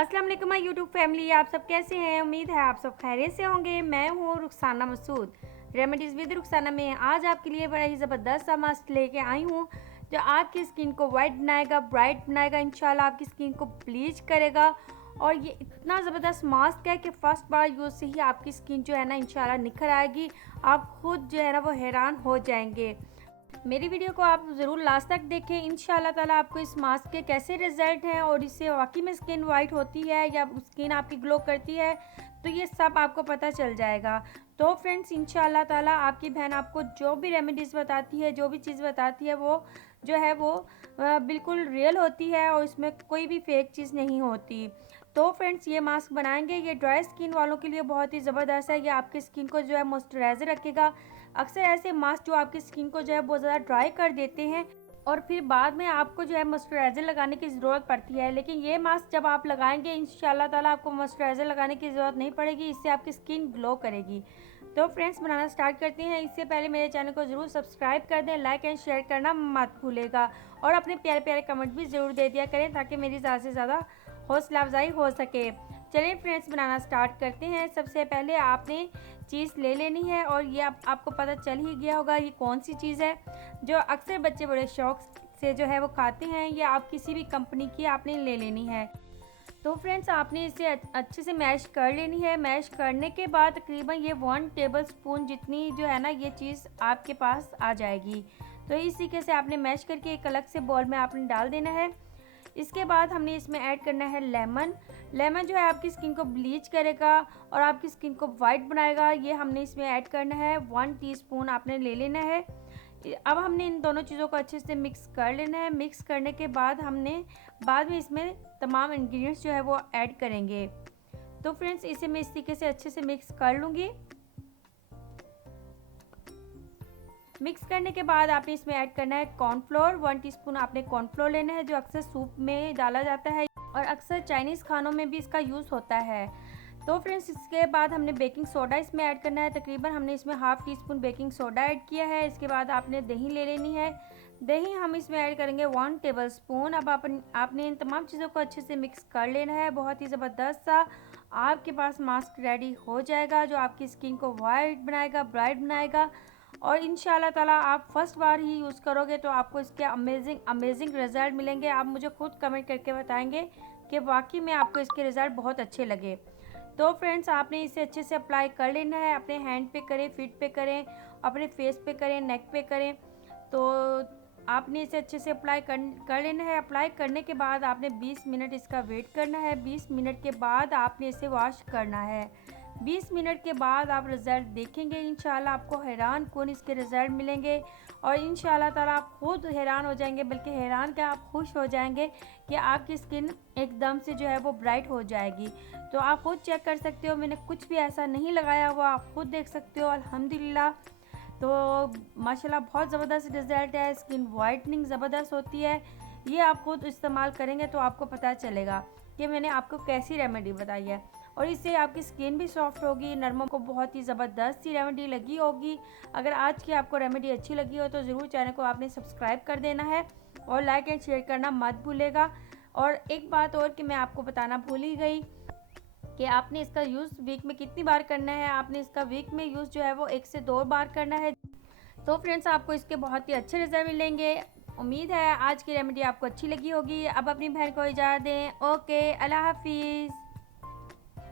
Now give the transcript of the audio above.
अस्सलाम वालेकुम my YouTube family, आप सब कैसे हैं। उम्मीद है आप सब खैरियत से होंगे। मैं हूँ रुखसाना मसूद, रेमेडीज़ विद रुखसाना में आज आपके लिए बड़ा ही ज़बरदस्त सा मास्क लेके आई हूँ जो आपकी स्किन को वाइट बनाएगा, ब्राइट बनाएगा, इंशाल्लाह आपकी स्किन को ब्लीच करेगा। और ये इतना ज़बरदस्त मास्क है कि फ़र्स्ट बार यूज़ से ही आपकी स्किन जो है ना इंशाल्लाह निखर आएगी। आप खुद जो है ना वो हैरान हो जाएंगे। मेरी वीडियो को आप ज़रूर लास्ट तक देखें। इंशाल्लाह ताला आपको इस मास्क के कैसे रिज़ल्ट हैं और इससे वाकई में स्किन वाइट होती है या स्किन आपकी ग्लो करती है, तो ये सब आपको पता चल जाएगा। तो फ्रेंड्स, इंशाल्लाह ताला आपकी बहन आपको जो भी रेमेडीज़ बताती है, जो भी चीज़ बताती है, वो जो है वो बिल्कुल रियल होती है और इसमें कोई भी फेक चीज़ नहीं होती। तो फ्रेंड्स, ये मास्क बनाएंगे, ये ड्राई स्किन वालों के लिए बहुत ही ज़बरदस्त है। ये आपकी स्किन को जो है मॉइस्चराइज़र रखेगा। अक्सर ऐसे मास्क जो आपकी स्किन को जो है बहुत ज़्यादा ड्राई कर देते हैं और फिर बाद में आपको जो है मॉइस्चराइज़र लगाने की ज़रूरत पड़ती है, लेकिन ये मास्क जब आप लगाएंगे इंशाल्लाह ताला आपको मॉइस्चराइज़र लगाने की ज़रूरत नहीं पड़ेगी। इससे आपकी स्किन ग्लो करेगी। तो फ्रेंड्स, बनाना स्टार्ट करते हैं। इससे पहले मेरे चैनल को ज़रूर सब्सक्राइब कर दें, लाइक एंड शेयर करना मत भूलेगा और अपने प्यारे प्यारे कमेंट भी ज़रूर दे दिया करें ताकि मेरी ज़्यादा से ज़्यादा हौसला अफजाई हो सके। चलिए फ्रेंड्स, बनाना स्टार्ट करते हैं। सबसे पहले आपने चीज़ ले लेनी है और ये आपको पता चल ही गया होगा ये कौन सी चीज़ है जो अक्सर बच्चे बड़े शौक से जो है वो खाते हैं। ये आप किसी भी कंपनी की आपने ले लेनी है। तो फ्रेंड्स, आपने इसे अच्छे से मैश कर लेनी है। मैश करने के बाद तकरीबन ये 1 टेबलस्पून जितनी जो है ना ये चीज़ आपके पास आ जाएगी। तो इस तरीके से आपने मैश करके एक अलग से बॉल में आपने डाल देना है। इसके बाद हमने इसमें ऐड करना है लेमन। लेमन जो है आपकी स्किन को ब्लीच करेगा और आपकी स्किन को वाइट बनाएगा। ये हमने इसमें ऐड करना है 1 टीस्पून आपने ले लेना है। अब हमने इन दोनों चीज़ों को अच्छे से मिक्स कर लेना है। मिक्स करने के बाद हमने बाद में इसमें तमाम इंग्रेडिएंट्स जो है वो ऐड करेंगे। तो फ्रेंड्स, इसे मैं इस तरीके से अच्छे से मिक्स कर लूँगी। मिक्स करने के बाद आपने इसमें ऐड करना है कॉर्नफ्लोर। 1 टीस्पून आपने कॉर्नफ्लोर लेना है जो अक्सर सूप में डाला जाता है और अक्सर चाइनीज़ खानों में भी इसका यूज़ होता है। तो फ्रेंड्स, इसके बाद हमने बेकिंग सोडा इसमें ऐड करना है। तकरीबन हमने इसमें half tea spoon baking soda add किया है। इसके बाद आपने दही ले लेनी है। दही हम इसमें ऐड करेंगे 1 टेबलस्पून। अब आपने इन तमाम चीज़ों को अच्छे से मिक्स कर लेना है। बहुत ही ज़बरदस्त सा आपके पास मास्क रेडी हो जाएगा जो आपकी स्किन को वाइट बनाएगा, ब्राइट बनाएगा और इंशाल्लाह ताला आप फर्स्ट बार ही यूज़ करोगे तो आपको इसके अमेजिंग रिज़ल्ट मिलेंगे। आप मुझे खुद कमेंट करके बताएंगे कि वाकई में आपको इसके रिज़ल्ट बहुत अच्छे लगे। तो फ्रेंड्स, आपने इसे अच्छे से अप्लाई कर लेना है। अपने हैंड पे करें, फीट पे करें, अपने फेस पे करें, नेक पे करें। तो आपने इसे अच्छे से अप्लाई कर लेना है। अप्लाई करने के बाद आपने 20 मिनट इसका वेट करना है। 20 मिनट के बाद आपने इसे वॉश करना है। 20 मिनट के बाद आप रिज़ल्ट देखेंगे। इंशाल्लाह आपको हैरान कौन इसके रिज़ल्ट मिलेंगे और इंशाल्लाह ताला आप खुद हैरान हो जाएंगे, बल्कि हैरान क्या आप खुश हो जाएंगे कि आपकी स्किन एकदम से जो है वो ब्राइट हो जाएगी। तो आप खुद चेक कर सकते हो, मैंने कुछ भी ऐसा नहीं लगाया हुआ, आप खुद देख सकते हो। अल्हम्दुलिल्लाह, तो माशाल्लाह बहुत ज़बरदस्त रिज़ल्ट है। स्किन वाइटनिंग ज़बरदस्त होती है। ये आप खुद इस्तेमाल करेंगे तो आपको पता चलेगा कि मैंने आपको कैसी रेमेडी बताई है और इससे आपकी स्किन भी सॉफ्ट होगी। नर्मों को बहुत ही ज़बरदस्त सी रेमेडी लगी होगी। अगर आज की आपको रेमेडी अच्छी लगी हो तो ज़रूर चैनल को आपने सब्सक्राइब कर देना है और लाइक एंड शेयर करना मत भूलेगा। और एक बात और कि मैं आपको बताना भूल ही गई कि आपने इसका यूज़ वीक में कितनी बार करना है। आपने इसका वीक में यूज़ जो है वो 1 से 2 बार करना है। तो फ्रेंड्स, आपको इसके बहुत ही अच्छे रिजल्ट मिलेंगे। उम्मीद है आज की रेमेडी आपको अच्छी लगी होगी। अब अपनी बहन को इजाज़त दें। ओके, अल्लाह हाफिज़।